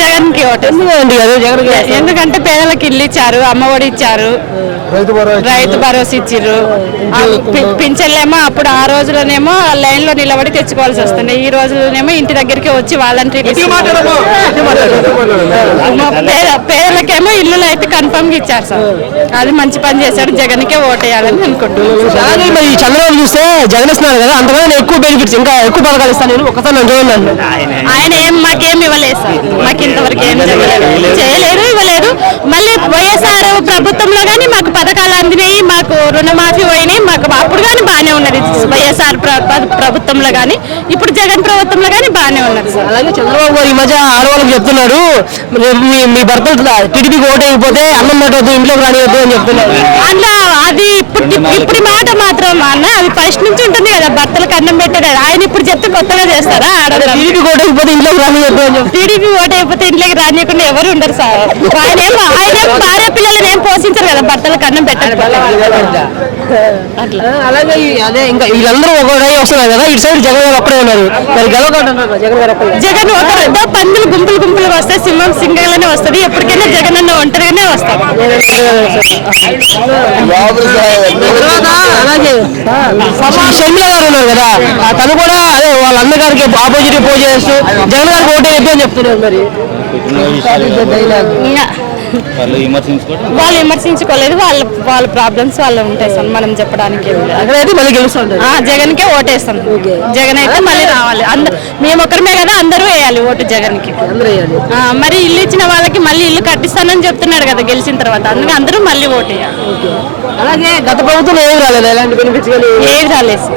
జగన్ కి ఓటు. ఎందుకంటే పేదలకు ఇల్లు ఇచ్చారు, అమ్మఒడి ఇచ్చారు, రైతు భరోసా ఇచ్చారు. పింఛన్లేమో అప్పుడు ఆ రోజులోనేమో లైన్ లో నిలబడి తెచ్చుకోవాల్సి వస్తుంది, ఈ రోజులోనేమో ఇంటి దగ్గరికి వచ్చి వాలంటీర్. పేదలకేమో ఇల్లు అయితే కన్ఫర్మ్ గా ఇచ్చారు సార్, అది మంచి పని చేశాడు. జగన్ కే ఓటేయాలని అనుకుంటున్నాను. చంద్రబాబు చూస్తే జగన్ ఇస్తున్నారు కదా, అంతకన్నా ఎక్కువ బెనిఫిట్స్, ఇంకా ఎక్కువ పథకాలు ఇస్తాను నేను ఒకసారి నేను చూడండి. ఆయన మాకేం ఇవ్వలేదు సార్, మాకు ఇంతవరకు ఏం చేయలేదు, ఇవ్వలేదు. మళ్ళీ వైఎస్ఆర్ ప్రభుత్వంలో కానీ మాకు పథకాలు అందినాయి, మాకు రుణమాఫీ పోయినాయి, మాకు అప్పుడు కానీ బాగానే ఉన్నది వైఎస్ఆర్ ప్రభుత్వంలో కానీ, ఇప్పుడు జగన్ ప్రభుత్వంలో కానీ బాగానే ఉన్నది సార్. అలాగే చంద్రబాబు గారు ఈ మధ్య ఆడవాళ్ళకి చెప్తున్నారు, మీ భర్త టీడీపీకి ఓటు అయిపోతే అన్నం పెట్టవద్దు, ఇంట్లోకి రానివద్దు అని చెప్తున్నారు. అట్లా అది ఇప్పుడు మాట మాత్రం అన్న, అది ఫస్ట్ నుంచి ఉంటుంది కదా, భర్తలకు అన్నం పెట్టారు. ఆయన ఇప్పుడు చెప్తే కొత్తగా చేస్తారా? టీడీపీ ఓటు అయిపోతే ఇంట్లోకి రానివద్దు అని చెప్పి. టీడీపీ ఓటు అయిపోతే ఇంట్లోకి రానియకుండా ఎవరు ఉండరు సార్. ఆయన భార్య పిల్లలను ఏం పోషించారు కదా, భర్తలకు అన్నం పెట్టారు. అట్లా అలాగే అదే ఇంకా వీళ్ళందరూ ఒకటే వస్తున్నారు కదా, ఇటు సైడ్ జగన్ గారు అప్పుడే ఉన్నారు, మరి గెలవకుంటున్నారు జగన్ ఒక పందులు గుంపులు వస్తే సింహం సింగల్లోనే వస్తుంది, ఎప్పటికైనా జగన్ అన్న ఒంటరిగానే వస్తారు. అలాగే షర్మిల గారు ఉన్నారు కదా, తను కూడా అదే వాళ్ళ అన్నగారికి ఆపోజిట్ పోజ్ చేస్తూ జగన్ గారికి ఓటు వేయద్దు అని చెప్తున్నారు. మరి వాళ్ళు విమర్శించుకోలేదు, వాళ్ళ ప్రాబ్లమ్స్ వాళ్ళు ఉంటాయి సార్, మనం చెప్పడానికి అక్కడైతే మళ్ళీ గెలుస్తాం, జగన్ కే ఓటేస్తాం. జగన్ అయితే మళ్ళీ రావాలి, మేము ఒక్కరిమే కదా, అందరూ వేయాలి ఓటు జగన్ కి. మరి ఇల్లు ఇచ్చిన వాళ్ళకి మళ్ళీ ఇల్లు కట్టిస్తానని చెప్తున్నాడు కదా గెలిచిన తర్వాత, అందుకే అందరూ మళ్ళీ ఓటు వేయాలి. అలాగే గత ప్రభుత్వం ఏమి రాలేదు, ఎలాంటి బెనిఫిట్స్ ఏవి రాలేదు.